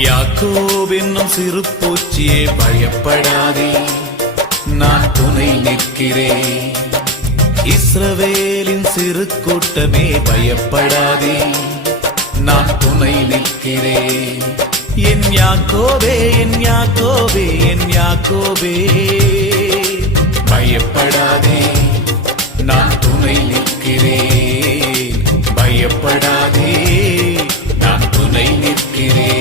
யாக்கோபென்னும் சிறு பூச்சியே பயப்படாதே, நான் துணை நிற்கிறேன். இஸ்ரவேலின் சிறு கூட்டமே பயப்படாதே, நான் துணை நிற்கிறேன். என் யாக்கோபே, என் யாக்கோபே, என் யாக்கோபே, பயப்படாதே, நான் துணை நிற்கிறேன். பயப்படாதே, நான் துணை நிற்கிறேன்.